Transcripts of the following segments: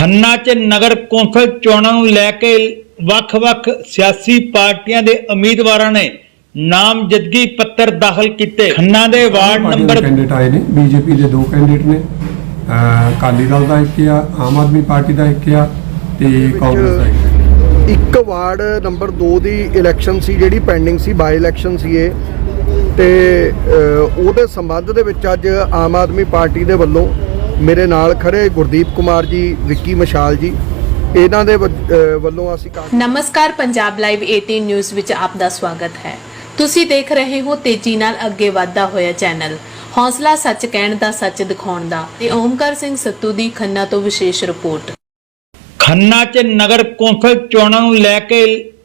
ਖੰਨਾ 'ਚ ਨਗਰ ਕੌਂਸਲ ਚੋਣਾਂ ਨੂੰ ਲੈ ਕੇ ਵੱਖ-ਵੱਖ ਸਿਆਸੀ ਪਾਰਟੀਆਂ ਦੇ ਉਮੀਦਵਾਰਾਂ ਨੇ ਨਾਮਜ਼ਦਗੀ ਪੱਤਰ ਦਾਖਲ ਕੀਤੇ। ਖੰਨਾ ਦੇ ਵਾਰਡ ਨੰਬਰ ਕੈਂਡੀਡੇਟ ਆਏ ਨੇ ਬੀਜੇਪੀ ਦੇ ਦੋ ਕੈਂਡੀਡੇਟ ਨੇ ਅਕਾਲੀ ਦਲ ਦਾ ਇੱਕ ਆ ਆਮ ਆਦਮੀ ਪਾਰਟੀ ਦਾ ਇੱਕ ਆ ਤੇ ਕਾਂਗਰਸ ਦਾ ਇੱਕ ਵਾਰਡ ਨੰਬਰ 2 ਦੀ ਇਲੈਕਸ਼ਨ ਸੀ ਜਿਹੜੀ ਪੈਂਡਿੰਗ ਸੀ ਬਾਈ ਇਲੈਕਸ਼ਨ ਸੀ ਇਹ। ਤੇ ਉਹਦੇ ਸੰਬੰਧ ਦੇ ਵਿੱਚ ਅੱਜ ਆਮ ਆਦਮੀ ਪਾਰਟੀ ਦੇ ਵੱਲੋਂ ਮੇਰੇ ਨਾਲ ਖੜੇ ਗੁਰਦੀਪ ਕੁਮਾਰ ਜੀ ਵਿੱਕੀ ਮਸ਼ਾਲ ਜੀ। ਇਹਨਾਂ ਦੇ ਵੱਲੋਂ ਅਸੀਂ ਨਮਸਕਾਰ ਪੰਜਾਬ ਲਾਈਵ 18 ਨਿਊਜ਼ ਵਿੱਚ ਆਪ ਦਾ ਸਵਾਗਤ ਹੈ। ਤੁਸੀਂ ਦੇਖ ਰਹੇ ਹੋ ਤੇਜ਼ੀ ਨਾਲ ਅੱਗੇ ਵਧਦਾ ਹੋਇਆ ਚੈਨਲ। ਹੌਸਲਾ ਸੱਚ ਕਹਿਣ ਦਾ ਸੱਚ ਦਿਖਾਉਣ ਦਾ ਤੇ ਓਮਕਾਰ ਸਿੰਘ ਸੱਤੂ ਦੀ ਖੰਨਾ ਤੋਂ ਵਿਸ਼ੇਸ਼ ਰਿਪੋਰਟ। ਖੰਨਾ 'ਚ ਨਗਰ ਕੌਂਸਲ ਚੋਣਾਂ ਨੂੰ ਲੈ ਕੇ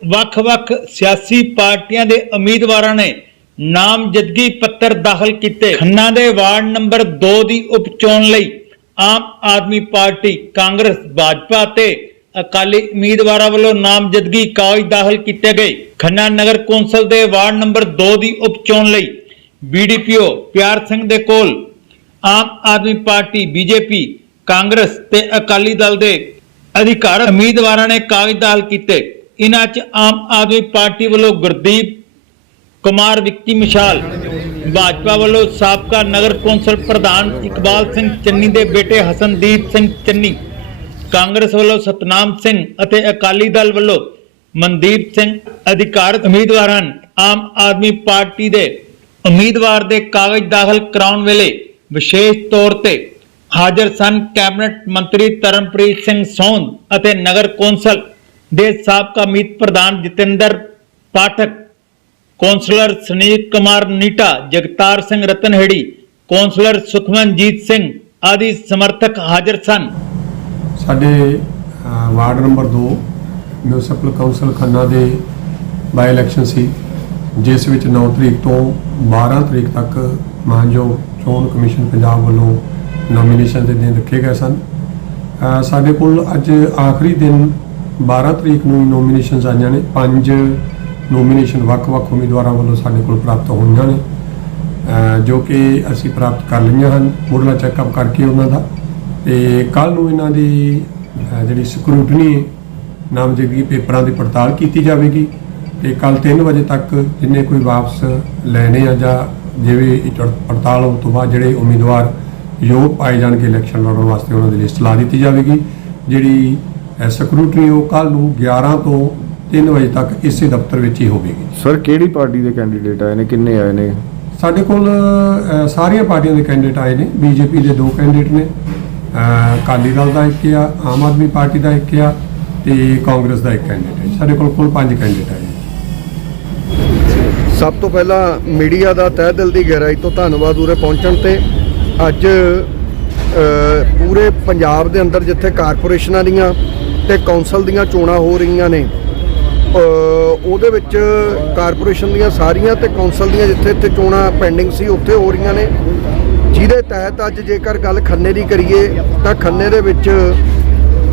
ਵੱਖ-ਵੱਖ ਸਿਆਸੀ ਪਾਰਟੀਆਂ ਦੇ ਉਮੀਦਵਾਰਾਂ ਨੇ ਨਾਮਜ਼ਦਗੀ ਪੱਤਰ ਦਾਖਲ ਕੀਤੇ। ਖੰਨਾ ਦੇ ਵਾਰਡ ਨੰਬਰ 2 ਦੀ ਉਪਚੋਣ ਲਈ ਆਮ ਆਦਮੀ ਪਾਰਟੀ, ਕਾਂਗਰਸ, ਭਾਜਪਾ ਤੇ ਅਕਾਲੀ ਉਮੀਦਵਾਰਾਂ ਵੱਲੋਂ ਨਾਮਜ਼ਦਗੀ ਕਾਗਜ਼ ਦਾਖਲ ਕੀਤੇ ਗਏ। ਖੰਨਾ ਨਗਰ ਕੌਂਸਲ ਦੇ ਵਾਰਡ ਨੰਬਰ 2 ਦੀ ਉਪਚੋਣ ਲਈ ਬੀਡੀਪੀਓ ਪਿਆਰ ਸਿੰਘ ਦੇ ਕੋਲ ਆਮ ਆਦਮੀ ਪਾਰਟੀ ਬੀਜੇਪੀ ਕਾਂਗਰਸ ਤੇ ਅਕਾਲੀ ਦਲ ਦੇ ਅਧਿਕਾਰ ਉਮੀਦਵਾਰਾਂ ਨੇ ਕਾਗਜ਼ ਦਾਖਲ ਕੀਤੇ। ਇਨ੍ਹਾਂ 'ਚ ਆਮ ਆਦਮੀ ਪਾਰਟੀ ਵੱਲੋਂ ਗੁਰਦੀਪ ਕੁਮਾਰ ਵਿੱਕੀ ਮਿਸ਼ਾਲ, ਭਾਜਪਾ ਵੱਲੋਂ ਸਾਬਕਾ ਨਗਰ ਕੌਂਸਲ ਪ੍ਰਧਾਨ ਇਕਬਾਲ ਸਿੰਘ ਚੰਨੀ ਦੇ ਬੇਟੇ ਹਸਨਦੀਪ ਸਿੰਘ ਚੰਨੀ, ਕਾਂਗਰਸ ਵੱਲੋਂ ਸਤਨਾਮ ਸਿੰਘ ਅਤੇ ਅਕਾਲੀ ਦਲ ਵੱਲੋਂ ਮਨਦੀਪ ਸਿੰਘ ਅਧਿਕਾਰਤ ਉਮੀਦਵਾਰਾਂ ਹਨ। ਆਮ ਆਦਮੀ ਪਾਰਟੀ ਦੇ ਉਮੀਦਵਾਰ ਦੇ ਕਾਗਜ਼ ਦਾਖਲ ਕਰਾਉਣ ਵੇਲੇ ਵਿਸ਼ੇਸ਼ ਤੌਰ ਤੇ ਹਾਜ਼ਰ ਸਨ ਕੈਬਨਿਟ ਮੰਤਰੀ ਤਰਨਪ੍ਰੀਤ ਸਿੰਘ ਸੌਂਦ ਅਤੇ ਨਗਰ ਕੌਂਸਲ ਦੇ ਸਾਬਕਾ ਮੀਤ ਪ੍ਰਧਾਨ ਜਤਿੰਦਰ ਪਾਠਕ ਕੌਂਸਲਰ ਸੁਨੀਲ ਕੁਮਾਰ ਨੀਟਾ, ਜਗਤਾਰ ਸਿੰਘ ਰਤਨਹੇੜੀ, ਕੌਂਸਲਰ ਸੁਖਮਨਜੀਤ ਸਿੰਘ ਆਦਿ ਸਮਰਥਕ ਹਾਜ਼ਰ ਸਨ। ਸਾਡੇ ward number 2 municipal council Khanna ਦੇ ਬਾਈ ਇਲੈਕਸ਼ਨ ਸੀ, ਜਿਸ ਵਿੱਚ 9 ਤਰੀਕ ਤੋਂ 12 ਤਰੀਕ ਤੱਕ ਮਾਨਯੋਗ ਚੋਣ ਕਮਿਸ਼ਨ ਪੰਜਾਬ ਵੱਲੋਂ ਨੋਮੀਨੇਸ਼ਨ ਦੇ ਦਿਨ ਰੱਖੇ ਗਏ ਸਨ। ਸਾਡੇ ਕੋਲ ਅੱਜ ਆਖਰੀ ਦਿਨ 12 ਤਰੀਕ ਨੂੰ ਨੋਮੀਨੇਸ਼ਨਸ ਆਈਆਂ ਨੇ। ਪੰਜ ਨੋਮੀਨੇਸ਼ਨ ਵੱਖ-ਵੱਖ ਉਮੀਦਵਾਰਾਂ ਵੱਲੋਂ ਸਾਡੇ ਕੋਲ ਪ੍ਰਾਪਤ ਹੋਈਆਂ ਨੇ। ਜੋ ਕਿ ਅਸੀਂ ਪ੍ਰਾਪਤ ਕਰ ਲਈਆਂ ਹਨ ਮੁੱਢਲਾ ਚੈੱਕਅਪ ਕਰਕੇ ਉਹਨਾਂ ਦਾ। ਤੇ ਕੱਲ ਨੂੰ ਇਹਨਾਂ ਦੀ ਜਿਹੜੀ ਸਕਰੂਟਨੀ ਨਾਮਜ਼ਦਗੀ ਪੇਪਰਾਂ ਦੀ ਪੜਤਾਲ ਕੀਤੀ ਜਾਵੇਗੀ। ਤੇ ਕੱਲ 3 ਵਜੇ ਤੱਕ ਜਿੰਨੇ ਕੋਈ ਵਾਪਸ ਲੈਣੇ ਆ ਜਾਂ ਜਿਵੇਂ ਪੜਤਾਲ ਹੋਣ ਤੋਂ ਬਾਅਦ ਜਿਹੜੇ ਉਮੀਦਵਾਰ ਯੋਗ ਪਾਏ ਜਾਣਗੇ ਇਲੈਕਸ਼ਨ ਲੜਨ ਵਾਸਤੇ ਉਹਨਾਂ ਦੀ ਲਿਸਟ ਲਾ ਦਿੱਤੀ ਜਾਵੇਗੀ। ਜਿਹੜੀ ਅਹ, ਸਕਰੂਟਨੀ ਉਹ ਕੱਲ ਨੂੰ 11 ਤੋਂ 3 ਵਜੇ ਤੱਕ ਇਸੇ ਦਫ਼ਤਰ ਵਿੱਚ ਹੀ ਹੋਵੇਗੀ। ਸਰ ਕਿਹੜੀ ਪਾਰਟੀ ਦੇ ਕੈਂਡੀਡੇਟ ਆਏ ਨੇ? ਕਿੰਨੇ ਆਏ ਨੇ? ਸਾਡੇ ਕੋਲ ਅ, ਸਾਰੀਆਂ ਪਾਰਟੀਆਂ ਦੇ ਕੈਂਡੀਡੇਟ ਆਏ ਨੇ। ਬੀਜੇਪੀ ਦੇ ਦੋ ਕੈਂਡੀਡੇਟ ਨੇ। ਅ, ਅਕਾਲੀ ਦਲ ਦਾ ਇੱਕ ਆ ਆਮ ਆਦਮੀ ਪਾਰਟੀ ਦਾ ਇੱਕ ਆ ਤੇ ਕਾਂਗਰਸ ਦਾ ਇੱਕ ਕੈਂਡੀਡੇਟ ਹੈ। ਸਾਡੇ ਕੋਲ ਕੁੱਲ ਪੰਜ ਕੈਂਡੀਡੇਟ ਆਏ ਨੇ। ਸਭ ਤੋਂ ਪਹਿਲਾਂ ਮੀਡੀਆ ਦਾ ਤਹਿ ਦਿਲ ਦੀ ਗਹਿਰਾਈ ਤੋਂ ਧੰਨਵਾਦ ਉਰੇ ਪਹੁੰਚਣ ਤੇ। ਅੱਜ ਅ, ਪੂਰੇ ਪੰਜਾਬ ਦੇ ਅੰਦਰ ਜਿੱਥੇ ਕਾਰਪੋਰੇਸ਼ਨਾਂ ਦੀਆਂ ਤੇ ਕੌਂਸਲ ਦੀਆਂ ਚੋਣਾਂ ਹੋ ਰਹੀਆਂ ਨੇ ਉਹਦੇ ਵਿੱਚ ਕਾਰਪੋਰੇਸ਼ਨ ਦੀਆਂ ਸਾਰੀਆਂ ਤੇ ਕੌਂਸਲ ਦੀਆਂ ਜਿੱਥੇ ਇੱਥੇ ਚੋਣਾਂ ਪੈਂਡਿੰਗ ਸੀ, ਉੱਥੇ ਹੋ ਰਹੀਆਂ ਨੇ। ਜਿਹਦੇ ਤਹਿਤ ਅੱਜ ਜੇਕਰ ਗੱਲ ਖੰਨੇ ਦੀ ਕਰੀਏ, ਤਾਂ ਖੰਨੇ ਦੇ ਵਿੱਚ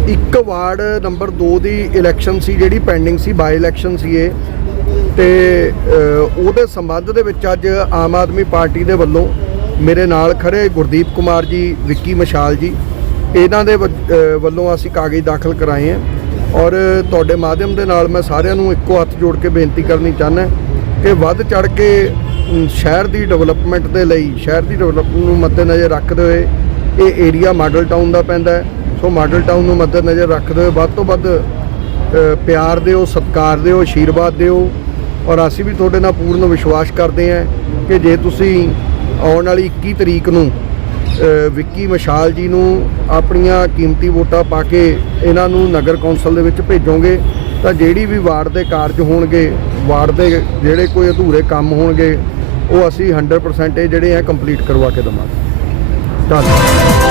ਇੱਕ ਵਾਰਡ ਨੰਬਰ 2 ਦੀ ਇਲੈਕਸ਼ਨ ਸੀ, ਜਿਹੜੀ ਪੈਂਡਿੰਗ ਸੀ ਬਾਈ ਇਲੈਕਸ਼ਨ ਸੀ ਇਹ। ਤੇ ਉਹਦੇ ਸੰਬੰਧ ਦੇ ਵਿੱਚ ਅੱਜ ਆਮ ਆਦਮੀ ਪਾਰਟੀ ਦੇ ਵੱਲੋਂ ਮੇਰੇ ਨਾਲ ਖੜੇ ਗੁਰਦੀਪ ਕੁਮਾਰ ਜੀ, ਵਿੱਕੀ ਮਸ਼ਾਲ ਜੀ, ਇਹਨਾਂ ਦੇ ਵੱਲੋਂ ਅਸੀਂ ਕਾਗਜ਼ ਦਾਖਲ ਕਰਾਏ ਆ ਔਰ ਤੁਹਾਡੇ ਮਾਧਿਅਮ ਦੇ ਨਾਲ ਮੈਂ ਸਾਰਿਆਂ ਨੂੰ ਇੱਕੋ ਹੱਥ ਜੋੜ ਕੇ ਬੇਨਤੀ ਕਰਨੀ ਚਾਹੁੰਦਾ ਕਿ ਵੱਧ ਚੜ ਕੇ ਸ਼ਹਿਰ ਦੀ ਡਿਵੈਲਪਮੈਂਟ ਦੇ ਲਈ, ਸ਼ਹਿਰ ਦੀ ਡਿਵੈਲਪਮੈਂਟ ਨੂੰ ਮੱਦੇਨਜ਼ਰ ਰੱਖਦੇ ਹੋਏ ਇਹ ਏਰੀਆ ਮਾਡਲ ਟਾਊਨ ਦਾ ਪੈਂਦਾ ਹੈ। ਸੋ ਮਾਡਲ ਟਾਊਨ ਨੂੰ ਮੱਦੇਨਜ਼ਰ ਰੱਖਦੇ ਹੋਏ ਵੱਧ ਤੋਂ ਵੱਧ ਪਿਆਰ ਦਿਓ, ਸਤਿਕਾਰ ਦਿਓ ਆਸ਼ੀਰਵਾਦ ਦਿਓ। ਔਰ ਅਸੀਂ ਵੀ ਤੁਹਾਡੇ ਨਾਲ ਪੂਰਨ ਵਿਸ਼ਵਾਸ ਕਰਦੇ ਹਾਂ ਕਿ ਜੇ ਤੁਸੀਂ ਆਉਣ ਵਾਲੀ 21 ਤਰੀਕ ਨੂੰ ਵਿੱਕੀ ਮਸ਼ਾਲ ਜੀ ਨੂੰ ਆਪਣੀਆਂ ਕੀਮਤੀ ਵੋਟਾਂ ਪਾ ਕੇ ਇਹਨਾਂ ਨੂੰ ਨਗਰ ਕੌਂਸਲ ਦੇ ਵਿੱਚ ਭੇਜੋਗੇ, ਤਾਂ ਜਿਹੜੀ ਵੀ ਵਾਰਡ ਦੇ ਕਾਰਜ ਹੋਣਗੇ, ਵਾਰਡ ਦੇ ਜਿਹੜੇ ਕੋਈ ਅਧੂਰੇ ਕੰਮ ਹੋਣਗੇ, ਉਹ ਅਸੀਂ 100% ਇਹ ਜਿਹੜੇ ਆ ਕੰਪਲੀਟ ਕਰਵਾ ਕੇ ਦੇਵਾਂਗੇ। ਧੰਨਵਾਦ।